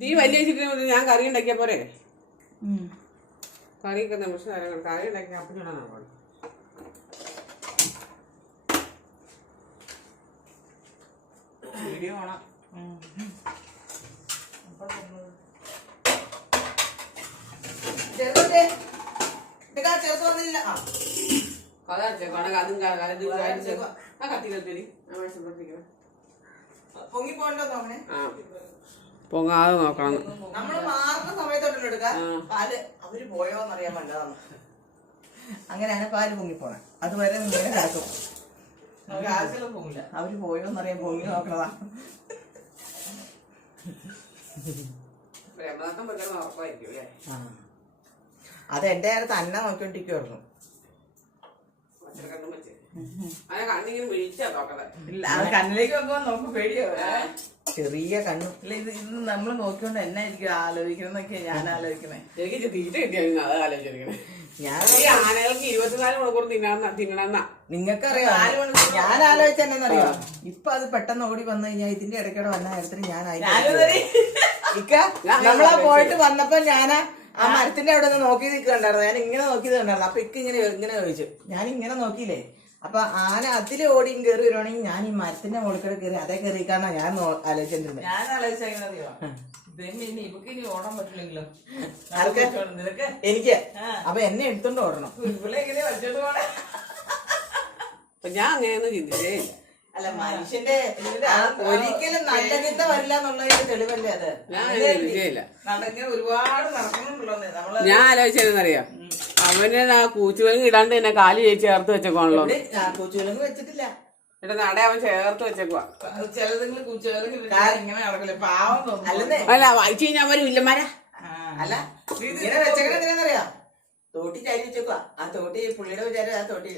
നീ വലിയ വെച്ചിട്ട് ഞാൻ കറി ഉണ്ടാക്കിയ പോരെ. കറിയൊക്കെ നിമിഷം നേരം കറി ഉണ്ടാക്കി അപ്പം ചൂടാൻ നോക്കണം. വീഡിയോ ഓണം. പൊങ്ങാതെ നോക്കണം. നമ്മള് മാറുന്ന സമയത്തോട്ടല്ലോ എടുക്ക പാല് അവര് പോയോന്നറിയാൻ നല്ലതാണ്. അങ്ങനെയാണ് പാല് പൊങ്ങിപ്പോണേ. അതുവരെ ഇങ്ങനെ കിടക്കും. അവര് ആവശ്യം പോകില്ല. അവര് പോയോന്നറിയാൻ പൊങ്ങി നോക്കണതാ. അത് എന്റെ നേരത്ത് തന്നെ നോക്കിക്കൊണ്ടിരിക്കുവായിരുന്നു. കണ്ണിലേക്ക് നോക്കുമ്പോ നമുക്ക് പേടിയോ? ചെറിയ കണ്ണു ഇല്ല. ഇത് നമ്മൾ നോക്കിക്കൊണ്ട് എന്നായിരിക്കും ആലോചിക്കണമെന്നൊക്കെ ഞാൻ ആലോചിക്കണേ. എനിക്ക് തീറ്റ കിട്ടിയാ അത് ആലോചിച്ചിരിക്കണേ. ഞാൻ ആനകൾക്ക് 24 മണിക്കൂർ തിന്നണമെന്നാ. നിങ്ങൾക്കറിയാം ഞാൻ ആലോചിച്ച എന്നറിയാം. ഇപ്പൊ അത് പെട്ടെന്ന് ഓടി വന്നു കഴിഞ്ഞാൽ ഇതിന്റെ ഇടയ്ക്കൂടെ വന്ന നേരത്തിന് ഞാൻ നമ്മളാ പോയിട്ട് വന്നപ്പോ ഞാനാ ആ മരത്തിന്റെ അവിടെ നിന്ന് നോക്കി നിൽക്കുന്നുണ്ടായിരുന്നു. ഞാൻ ഇങ്ങനെ നോക്കിയത് കണ്ടായിരുന്നു. അപ്പൊ ഇങ്ങനെ ചോദിച്ചു. ഞാൻ ഇങ്ങനെ നോക്കിയില്ലേ. അപ്പൊ ആന അതിൽ ഓടിയും കയറി വരുവാണെങ്കിൽ ഞാൻ ഈ മരത്തിന്റെ മുകളിൽ കയറി അതേ കയറിക്കാന്നാ ഞാൻ ആലോചിച്ചിരുന്നത്. ഞാൻ ആലോചിച്ചറിയോ ഓടാൻ പറ്റില്ലെങ്കിലോ എനിക്ക്. അപ്പൊ എന്നെ എടുത്തോണ്ട് ഓടണം. ഞാൻ അങ്ങനെയൊന്നും ചിന്തിച്ചേ. അല്ല മനുഷ്യന്റെ ഒരിക്കലും നല്ല ചിന്ത വരില്ല എന്നുള്ളതിന്റെ തെളിവല്ലേ അത്. ഒരുപാട് നടക്കണുണ്ടല്ലോ. ഞാൻ ആലോചിച്ചറിയാം അവന് ആ കൂച്ചുവിലങ്ങ് ഇടാണ്ട് തന്നെ കാല് ചേർത്ത് വെച്ചേക്കാണല്ലോ. കൂച്ചുവിലങ്ങ് വെച്ചിട്ടില്ല. എന്റെ നട അവൻ ചേർത്ത് വെച്ചേക്കുവാ. ചിലതെങ്കിലും കൂച്ചുവിലങ്ങ് ഇങ്ങനെ നടക്കില്ല. പാവം തോന്നുന്നു. അല്ല വായിച്ചു കഴിഞ്ഞാൽ അവരും ഇല്ലമാരാ. അല്ല ഇങ്ങനെ വെച്ചേക്കണ എന്തിനാന്നറിയാം? തോട്ടി ചാരി വെച്ചേക്കുവാ. ആ തോട്ടി പുള്ളിയുടെ വിചാരം ആ തോട്ടി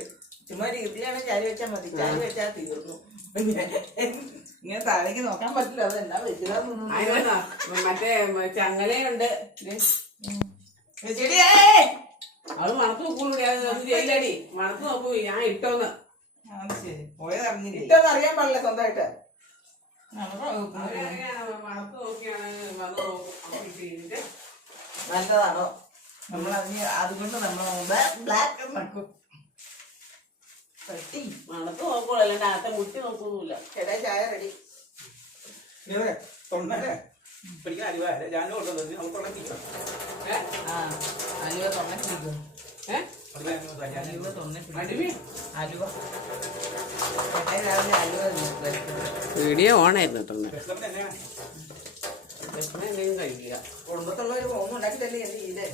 ചുമ്മാ രീതിയിലാണ് ചാരി വെച്ചാൽ മതി. ചാരി വെച്ചാൽ തീർന്നു. ഇങ്ങനെ താഴേക്ക് നോക്കാൻ പറ്റില്ല. അത് എന്നാ വെച്ചില്ല. മറ്റേ ചങ്ങലയുണ്ട്. അത് മണത്ത് നോക്കൂടി. മണത്ത് നോക്കൂ. ഞാൻ ഇട്ടോന്ന് ഇട്ടോന്ന് അറിയാൻ പാടില്ല സ്വന്തമായിട്ട്. മണത്ത് നോക്കിയാണ് നല്ലതാണോ നമ്മൾ അതുകൊണ്ട് നമ്മൾ ബ്ലാക്ക് നോക്കും. മണത്ത് നോക്കൂല. അല്ലാണ്ട് അകത്തെ മുട്ടി നോക്കൊന്നുമില്ല. ചേട്ടാ ചായ റെഡി. വീഡിയോ ഓണായിരുന്നു എന്തെങ്കിലും കഴിക്കുക. കുടുംബത്തുള്ളവര് ഒന്നും ഉണ്ടാക്കിട്ടല്ലേ എന്റെ ഇല്ലേ.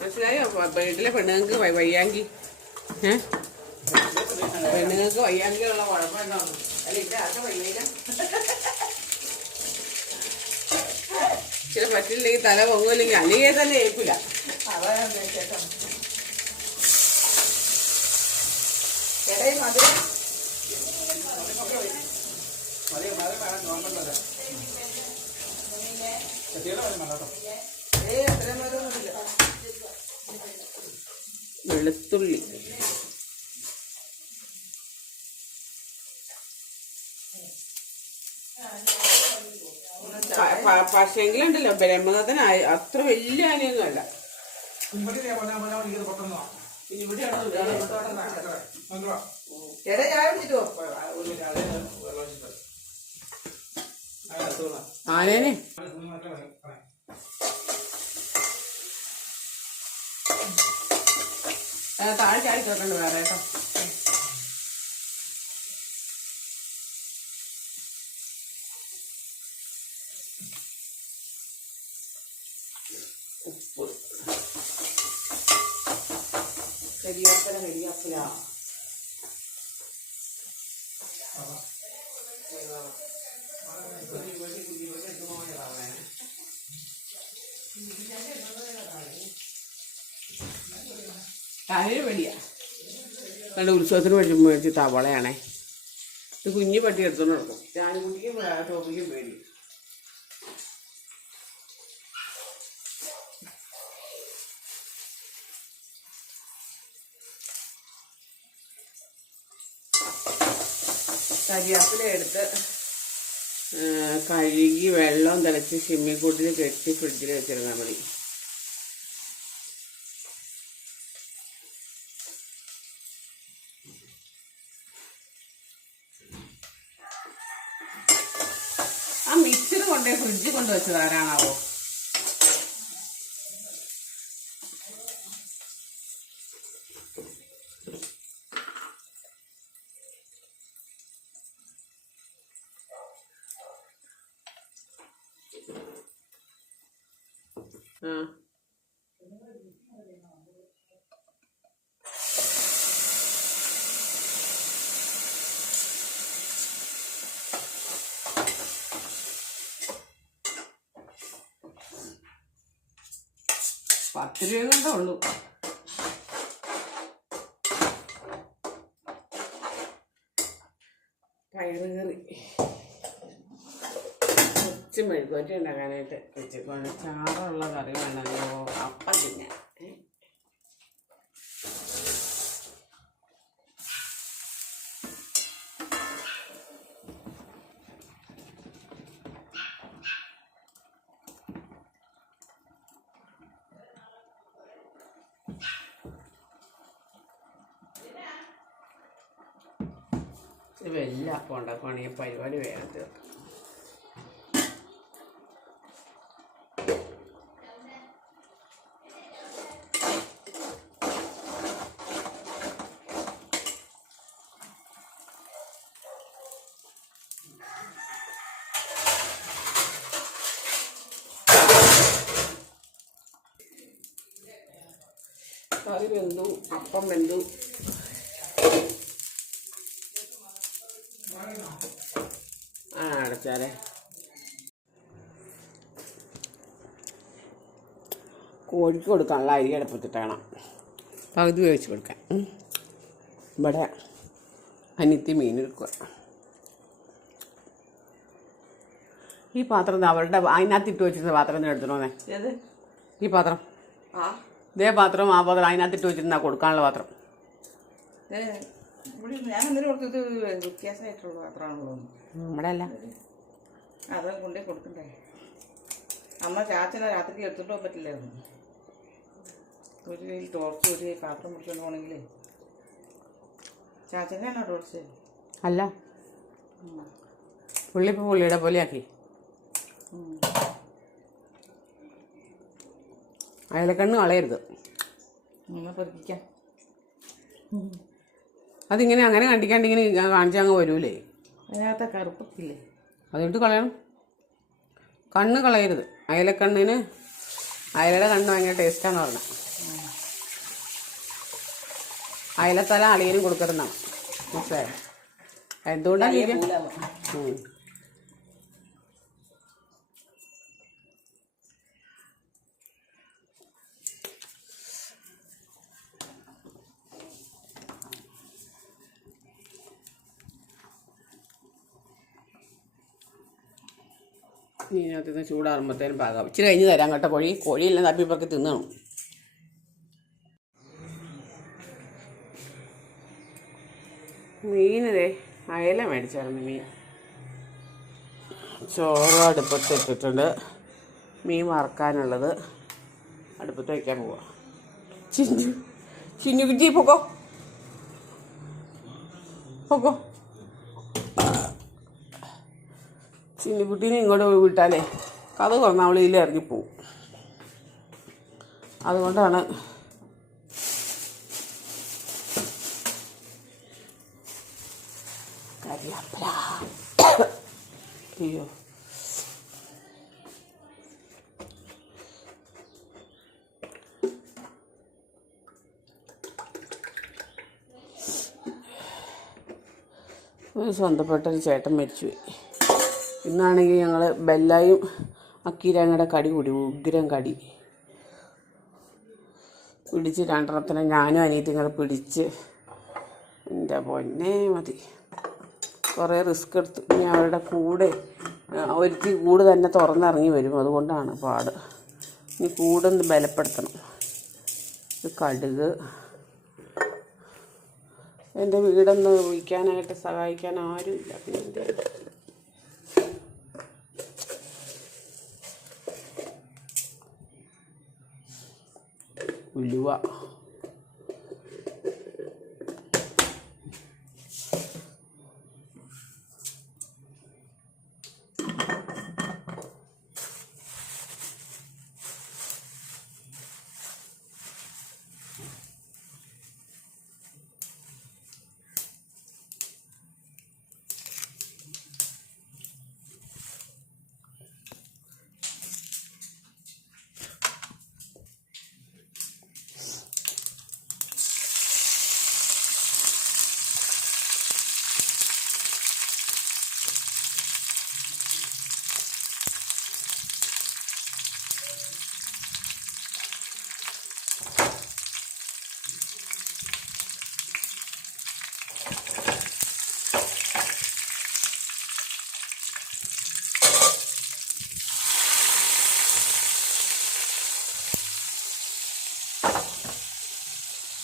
മനസ്സിലായോ? വീട്ടിലെ പെണ്ണുങ്ങൾക്ക് വയ്യാങ്കി പെണ്ണുങ്ങൾക്ക് വയ്യാങ്കിയുള്ള കുഴപ്പമുണ്ടാവും. അല്ല ഇവിടെ ആർക്കും വയ്യ. ചില പറ്റില്ലെങ്കിൽ തല പൊങ്ങുമില്ലെങ്കിൽ അല്ലെങ്കിൽ തന്നെ ഏൽപ്പില്ല. വെളുത്തുള്ളി പക്ഷെങ്കിലുണ്ടല്ലോ ബ്രഹ്മദത്തന അത്ര വലിയ ആനയൊന്നും അല്ല. ആനേനെ താഴെ ചാടി കേൾക്കണ്ട വേറെ കേട്ടോ. ഉപ്പ് കരിയാപ്പില കാര്യം പേടിയാ. കണ്ട് ഉത്സവത്തിന് മേടിച്ച് തവളയാണേ. ഇത് കുഞ്ഞു പട്ടി എടുത്തോണ്ട് നടക്കും. ഞാനുകുട്ടിക്കും ടോപ്പിക്കും പേടി. കരിയാപ്പില എടുത്ത് കഴുകി വെള്ളം തിളച്ച് ചിമ്മിക്കൂട്ടിൽ കെട്ടി ഫ്രിഡ്ജിൽ വെച്ചിരുന്നാൽ മതി. ആ മിക്സർ കൊണ്ടേ ഫ്രിഡ്ജിൽ കൊണ്ട് വെച്ചത് ആരാണാവോ? ആ ₹10 കൊണ്ടേ ഉള്ളൂ. പയറ് കറി കുറച്ച് മെഴുകുവരട്ടി ഉണ്ടാക്കാനായിട്ട് വെച്ചിട്ടുണ്ട്. ചാറുള്ള കറി വേണമല്ലോ അപ്പം തിന്നാൻ. വലിയ അപ്പം ഉണ്ടാക്കുവാണെങ്കിൽ പരിപാടി വേഗം തീർക്കും. കറി വെന്തു, അപ്പം വെന്തു. ആ അടച്ചാലേ. കോഴിക്ക് കൊടുക്കാനുള്ള അരി അടുപ്പത്തിട്ടാണ് പകുതി വേവിച്ച് കൊടുക്കാൻ. ഇവിടെ അനിത്തി മീൻ എടുക്കുക. ഈ പാത്രം അവളുടെ അതിനകത്ത് ഇട്ട് വെച്ചിരുന്ന പാത്രം എടുത്തണോന്നേ. ഈ പാത്രം, ഇതേ പാത്രം ആ പാത്രം അതിനകത്ത് ഇട്ട് വെച്ചിരുന്ന കൊടുക്കാനുള്ള പാത്രം. ഞാൻ എന്തിനു കൊടുത്തത്? വ്യത്യാസമായിട്ടുള്ള പാത്രമാണല്ലോ. നമ്മുടെ അല്ല, അത് കൊണ്ടേ കൊടുക്കണ്ടേ. അമ്മ ചാച്ചനെ രാത്രിക്ക് എടുത്തിട്ട് പോകാൻ പറ്റില്ലായിരുന്നു. ഒരു കയ്യിൽ ടോർച്ച് ഒരു കയ്യിൽ പാത്രം പിടിച്ചോണ്ട് പോകണമെങ്കിൽ ചാച്ചനെയാണോ ടോർച്ച്? അല്ല, പുള്ളിപ്പോൾ പുള്ളിയുടെ പോലെയാക്കി. അയലക്കണ്ണ് കളയരുത്. പറിക്കാം. അതിങ്ങനെ അങ്ങനെ കണ്ടിക്കാണ്ടിങ്ങനെ കാണിച്ചാൽ അങ്ങ് വരൂലേ. അതിനകത്ത് കറുപ്പൊക്കില്ലേ, അതിട്ട് കളയണം. കണ്ണ് കളയരുത്. അയലക്കണ്ണിന്, അയലയുടെ കണ്ണ് ഭയങ്കര ടേസ്റ്റാന്ന് പറഞ്ഞത്. അയലത്തല അളിയനും കൊടുക്കരുന്നാണ്. മനസ്സിലായോ? എന്തുകൊണ്ടാണ് ഇതിനകത്ത് ചൂടാറുമ്പോഴത്തേനും പാകാം. ഇച്ചിരി കഴിഞ്ഞ് തരാം കേട്ടോ. കോഴിയെല്ലാം തപ്പിപ്പറക്കി തിന്നണം. മീനതേ അയല മേടിച്ചായിരുന്നു. മീൻ ചോറ് അടുപ്പത്ത് ഇട്ടിട്ടുണ്ട്. മീൻ വറക്കാനുള്ളത് അടുപ്പത്ത് വയ്ക്കാൻ പോവാ. ചിന്നു കുറ്റി പൊക്കോ പൊക്കോ. ചിന്നുകുട്ടീനെ ഇങ്ങോട്ട് വിട്ടാലേ കഥ തുറന്ന് അവൾ ഇതിൽ ഇറങ്ങിപ്പോവും. അതുകൊണ്ടാണ് കരിയാപ്പല. അയ്യോ, ഒരു സ്വന്തപ്പെട്ടൊരു ചേട്ടൻ മരിച്ചുപോയി. ഇന്നാണെങ്കിൽ ഞങ്ങൾ ബെല്ലായും അക്കീരങ്ങയുടെ കടി കൂടി, ഉഗ്രം കടി പിടിച്ച് രണ്ടെണ്ണത്തിനെ ഞാനും അനിയത്തിങ്ങളെ പിടിച്ച്. എൻ്റെ പൊന്നെ മതി, കുറേ റിസ്ക് എടുത്ത്. ഇനി അവരുടെ കൂടെ ഒരുത്തി കൂട് തന്നെ തുറന്നിറങ്ങി വരും. അതുകൊണ്ടാണ് പാട്. ഇനി കൂടൊന്ന് ബലപ്പെടുത്തണം. ഇത് കടുക്. എൻ്റെ വീടൊന്ന് വിൽക്കാനായിട്ട് സഹായിക്കാൻ ആരുമില്ല. പിന്നെ ഉലുവ,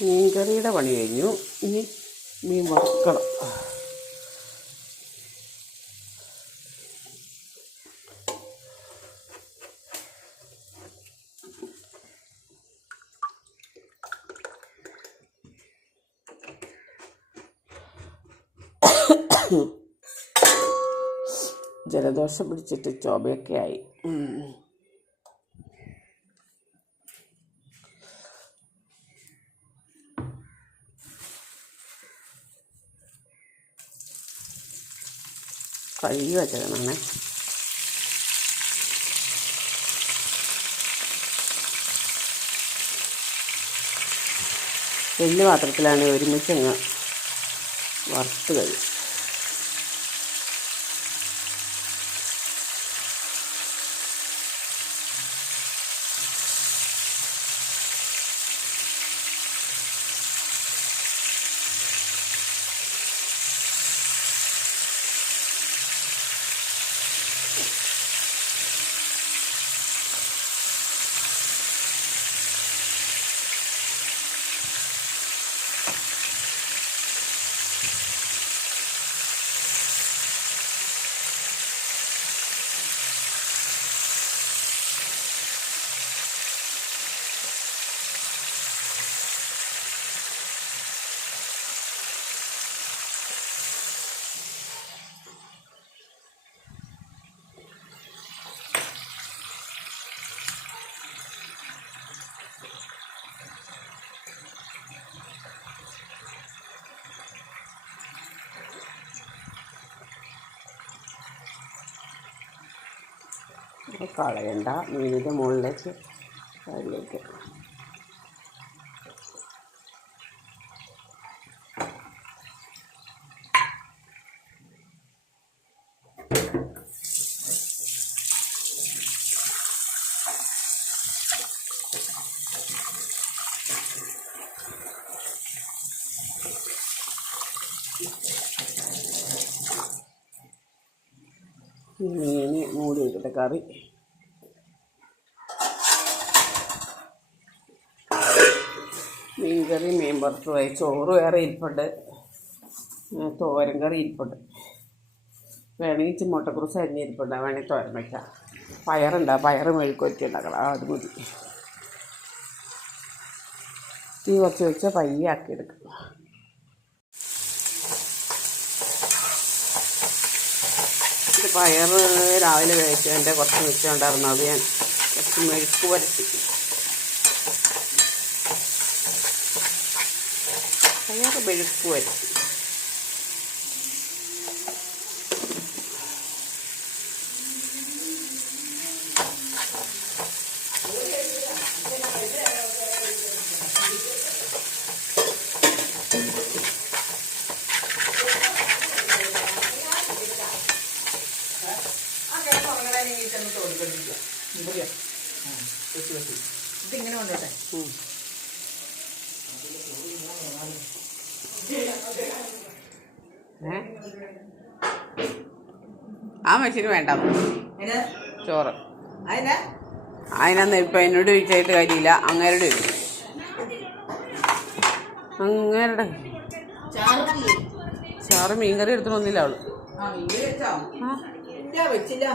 മീൻകറിയുടെ പണി കഴിഞ്ഞു. ഇനി മീൻ വറുക്കണം. ജലദോഷം പിടിച്ചിട്ട് ചുമയൊക്കെ ആയി. കഴുകി വെച്ചതാണ്. വലിയ പാത്രത്തിലാണ് ഒരുമിച്ചങ്ങ് വറുത്ത് കഴിയും. കളയണ്ട, മീനിൻ്റെ മുകളിലേക്ക് അതിലേക്ക് മീൻ മൂടി വയ്ക്കട്ടെ. കറി മീൻകറി, മീൻ വറുത്തതായി, ചോറ് വേറെ ഇരിപ്പുണ്ട്, തോരൻ കറി ഇരിപ്പുണ്ട്. വേണമെങ്കിൽ മുട്ടക്കുറുസ് അരിഞ്ഞിരിപ്പുണ്ട്, വേണമെങ്കിൽ തോരൻ വയ്ക്കാം. പയറുണ്ട്, പയറ് മെഴുക്കുവരട്ടി ഉണ്ടാക്കണം, അത് മതി. തീ കുറച്ച് വെച്ചാൽ പയ്യെ ആക്കിയെടുക്കും. പയർ രാവിലെ വേവിച്ചതിൻ്റെ കുറച്ച് മിച്ചമുണ്ടായിരുന്നു, അത് ഞാൻ കുറച്ച് മെഴുക്ക് പുരട്ടി. പയർ മെഴുക്ക് പുരട്ടി. ഇതിങ്ങനെ കൊണ്ടോട്ടെ. ആ മനുഷ്യന് വേണ്ട ചോറ്. അതിനന്ന് ഇപ്പം എന്നോട് ചോദിച്ചായിട്ട് കാര്യമില്ല, അങ്ങേരുടെ അങ്ങേരുടെ ചാറ് മീൻകറി എടുത്തിട്ടൊന്നുമില്ല അവള്. വെച്ചില്ല.